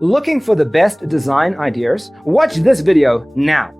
Looking for the best design ideas? Watch this video now.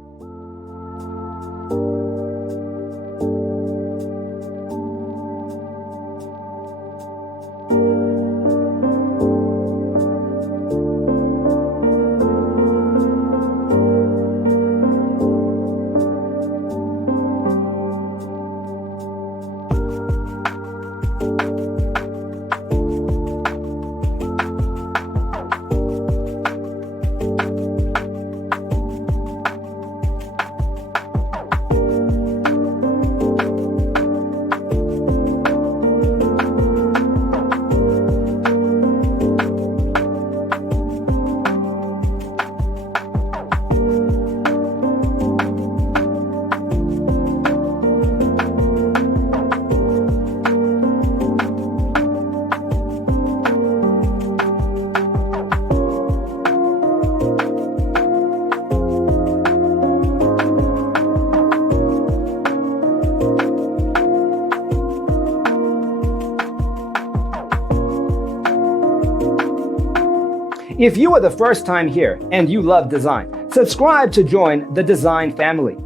If you are the first time here and you love design, subscribe to join the design family.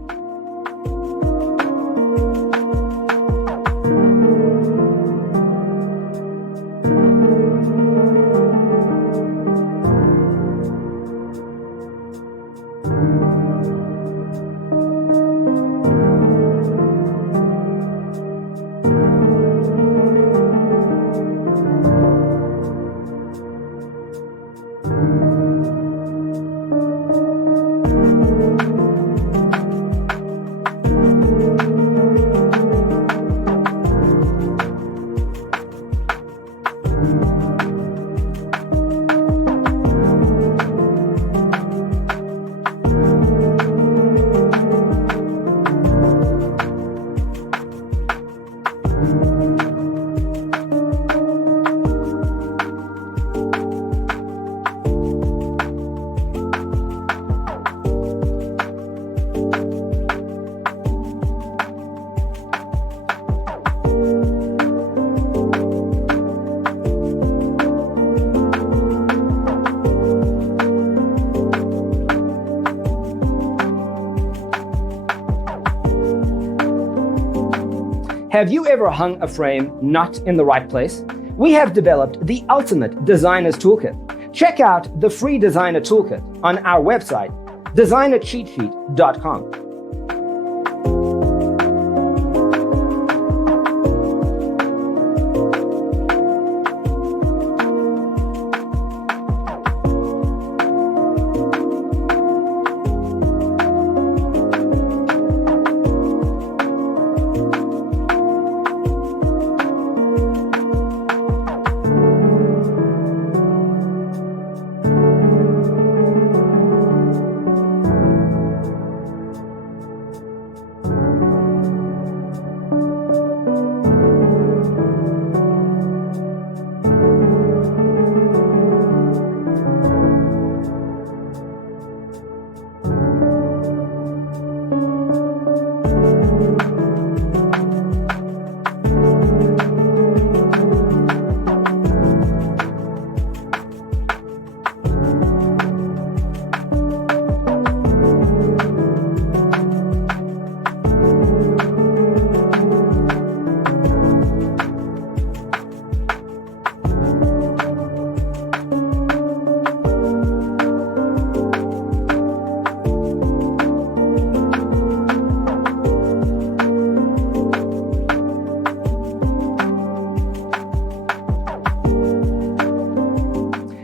Have you ever hung a frame not in the right place? We have developed the ultimate designer's toolkit. Check out the free designer toolkit on our website, designercheatsheet.com.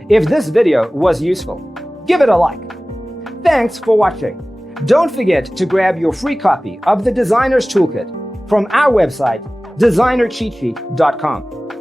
If this video was useful, give it a like. Thanks for watching. Don't forget to grab your free copy of the Designer's Toolkit from our website, designercheatsheet.com.